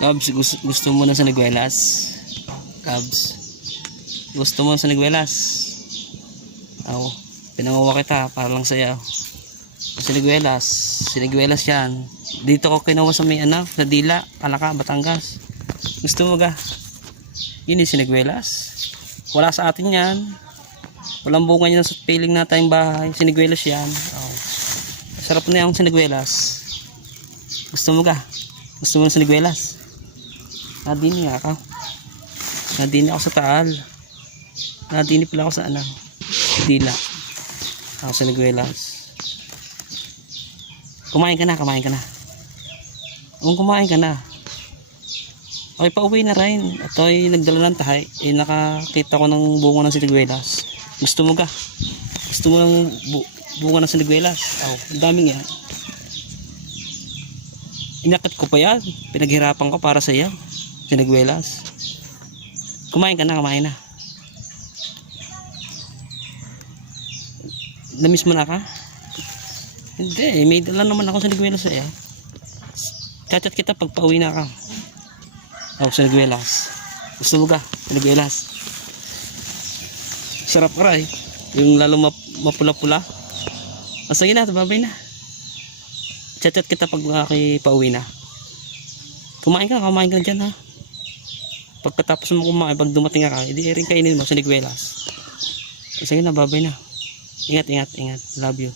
Gabs, gusto mo na sa Niguelas? Gabs, gusto mo na sa Niguelas? Oo, pinangawa kita para lang sa'yo. Siniguelas, Siniguelas yan. Dito ko kinuha sa may anak, sa Dila, Palaka, Batangas. Gusto mo ga? Yun yung Siniguelas. Wala sa atin yan. Walang bunga yan sa piling na tayong bahay. Siniguelas yan. Oh. Sarap na yung Siniguelas. Gusto mo ga? Gusto mo ng Siniguelas? Nadini nga ako. Nadini ako sa Taal. Nadini pala ako sa anak. Dila. Ako sa Siniguelas. Kumain ka na, kumain ka na. Kung kumain ka na. Okay, pauwi na rin. Ito ay nagdala ng tahay. Eh, nakakita ko ng bunga ng Siniguelas. Gusto mo ka? Gusto mo ng bunga ng Siniguelas? Oh, ang daming yan. Inakit ko pa yan. Pinaghirapan ko para sa iyo. Siniguelas. Kumain ka na, kumain na. Namiss mo na ka? Hindi, may dala naman ako sa Siniguelas eh. Chat-chat kita pag pauwi na ka. Ako sa Siniguelas. Gusto mo ka? Siniguelas. Sarap ka rin. Yung lalo mapula-pula. Sige na, babay na. Chat-chat kita pag pauwi na. Kumain ka dyan ha. Pagkatapos mo kumain, pag dumating ka, hindi rin kainin mo sa Siniguelas. Sige na, babay na. Ingat. Love you.